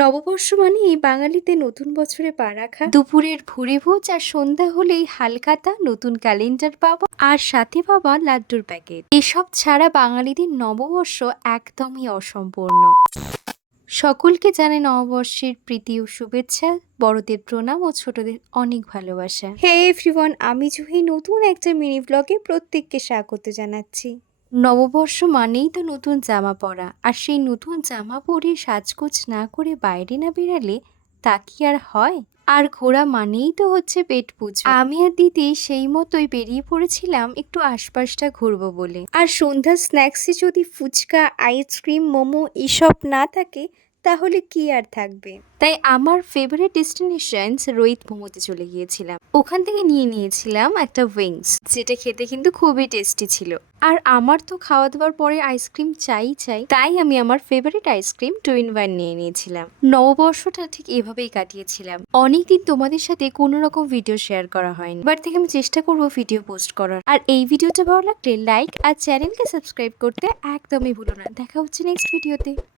নববর্ষ মানেই বাঙালিদের নতুন বছরে পা রাখা, দুপুরের ভুরি ভোজ আর সন্ধ্যা হলেই হালখাতা, নতুন ক্যালেন্ডার পাওয়া আর সাথে পাওয়া লাড্ডুর প্যাকেট। এসব ছাড়া বাঙালিদের নববর্ষ একদমই অসম্পূর্ণ। সকলকে জানে নববর্ষের প্রীতি ও শুভেচ্ছা, বড়দের প্রণাম ও ছোটদের অনেক ভালোবাসা। হে এভরিওয়ান, আমি জুহি নতুন একটা মিনি ব্লগে প্রত্যেককে স্বাগত জানাচ্ছি। নববর্ষ মানেই তো নতুন জামা পরা, আর সেই নতুন জামা পরে সাজগোজ না করে বাইরে না বেরালে তা কি আর হয়? আর ঘোরা মানেই তো হচ্ছে পেট পুজো। আমি আর দিদি সেই মতোই বেরিয়ে পড়েছিলাম একটু আশপাশটা ঘুরবো বলে। আর সন্ধ্যার স্ন্যাক্সে যদি ফুচকা, আইসক্রিম, মোমো এসব না থাকে তাহলে কি আর থাকবে। তাই আমার ফেভারিট ডেস্টিনেশনস রোহিত মোমোতে চলে গিয়েছিলাম। ওখান থেকে নিয়েছিলাম একটা উইংস, যেটা খেতে কিন্তু খুবই টেস্টি ছিল। আর আমার তো খাওয়া দাওয়ার পরে আইসক্রিম চাই, তাই আমি আমার ফেভারিট আইসক্রিম 2 in 1 নিয়েছিলাম। নববর্ষটা ঠিক এভাবেই কাটিয়েছিলাম। অনেকদিন তোমাদের সাথে কোনো রকম ভিডিও শেয়ার করা হয়নি। এবার থেকে আমি চেষ্টা করব ভিডিও পোস্ট করার। আর এই ভিডিওটা ভালো লাগলে লাইক আর চ্যানেলকে সাবস্ক্রাইব করতে একদমই ভুলো না। দেখা হচ্ছে নেক্সট ভিডিওতে।